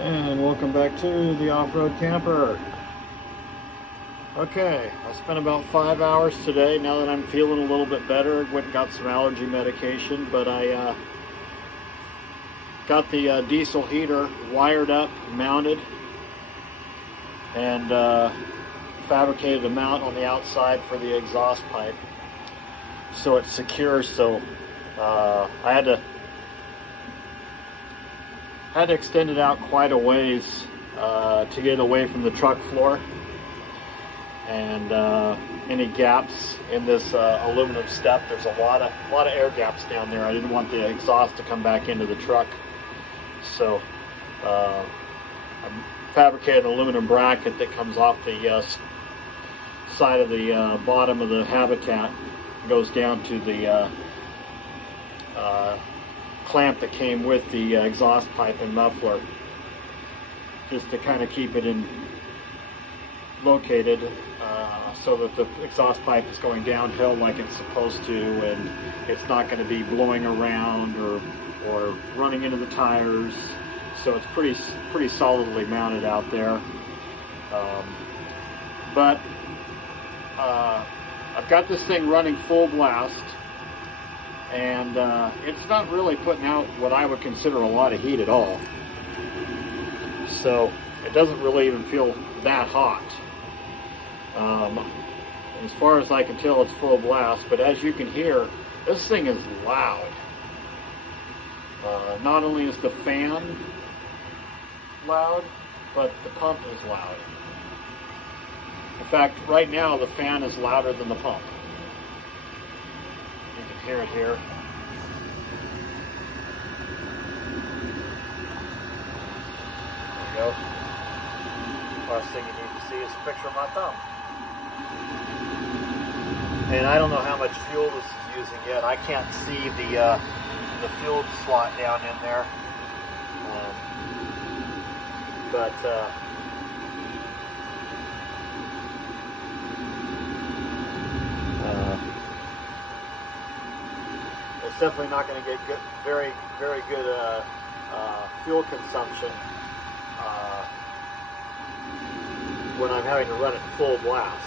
And welcome back to the Off-Road Camper. Okay, I spent about 5 hours today. Now that I'm feeling a little bit better, went and got some allergy medication, but I got the diesel heater wired up, mounted, and fabricated a mount on the outside for the exhaust pipe so it's secure. So I had to extend it out quite a ways to get away from the truck floor and any gaps in this aluminum step. There's a lot of air gaps down there. I didn't want the exhaust to come back into the truck, so I fabricated an aluminum bracket that comes off the side of the bottom of the habitat, goes down to the clamp that came with the exhaust pipe and muffler, just to kind of keep it located so that the exhaust pipe is going downhill like it's supposed to, and it's not going to be blowing around or running into the tires. So it's pretty solidly mounted out there. But I've got this thing running full blast, and it's not really putting out what I would consider a lot of heat at all. So it doesn't really even feel that hot. As far as I can tell, it's full blast, but as you can hear, this thing is loud. Not only is the fan loud, but the pump is loud. In fact, right now the fan is louder than the pump. You can hear it here. There you go. Last thing you need to see is a picture of my thumb. And I don't know how much fuel this is using yet. I can't see the fuel slot down in there. But it's definitely not going to get good, very good fuel consumption when I'm having to run it full blast.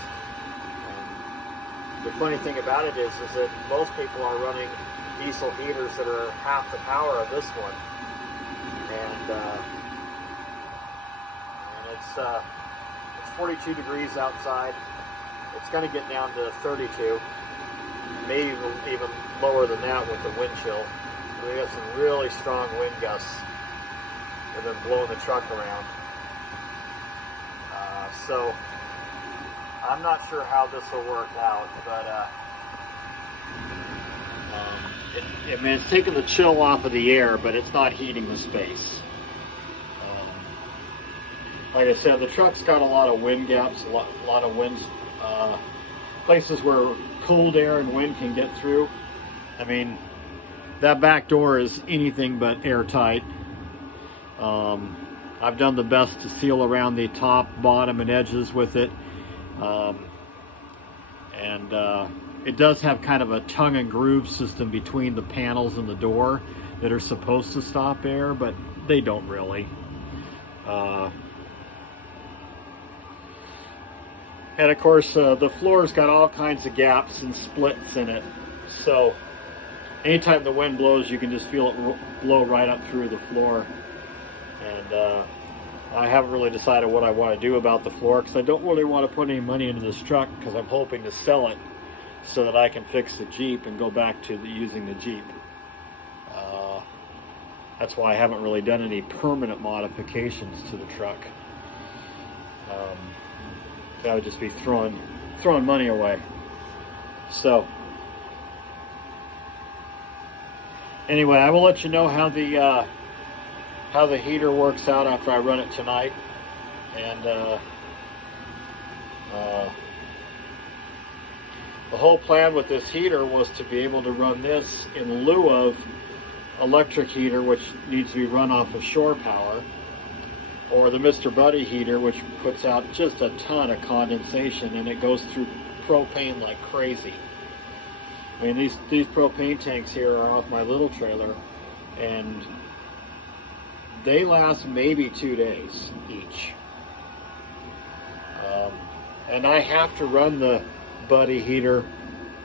The funny thing about it is that most people are running diesel heaters that are half the power of this one, and it's 42 degrees outside. It's going to get down to 32, maybe even lower than that with the wind chill. We got some really strong wind gusts that have been blowing the truck around. So I'm not sure how this will work out, but I mean, it's taking the chill off of the air, but it's not heating the space. Like I said, the truck's got a lot of wind gaps, a lot of winds, places where cold air and wind can get through. I mean, that back door is anything but airtight. I've done the best to seal around the top, bottom, and edges with it. It does have kind of a tongue and groove system between the panels and the door that are supposed to stop air, but they don't really. And of course, the floor's got all kinds of gaps and splits in it. So anytime the wind blows, you can just feel it blow right up through the floor. And I haven't really decided what I want to do about the floor, because I don't really want to put any money into this truck, because I'm hoping to sell it so that I can fix the Jeep and go back to using the Jeep. That's why I haven't really done any permanent modifications to the truck. That would just be throwing money away. So anyway, I will let you know how the heater works out after I run it tonight. And the whole plan with this heater was to be able to run this in lieu of electric heater, which needs to be run off of shore power, or the Mr. Buddy heater, which puts out just a ton of condensation, and it goes through propane like crazy. I mean, these propane tanks here are off my little trailer, and they last maybe 2 days each. And I have to run the Buddy heater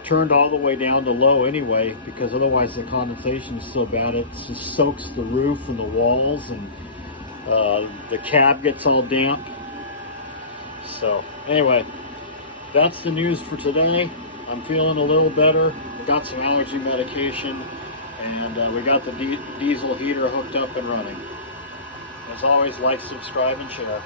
turned all the way down to low anyway, because otherwise the condensation is so bad it just soaks the roof and the walls, and the cab gets all damp. So anyway, that's the news for today. I'm feeling a little better. I got some allergy medication, and we got the diesel heater hooked up and running. As always, like, subscribe, and share.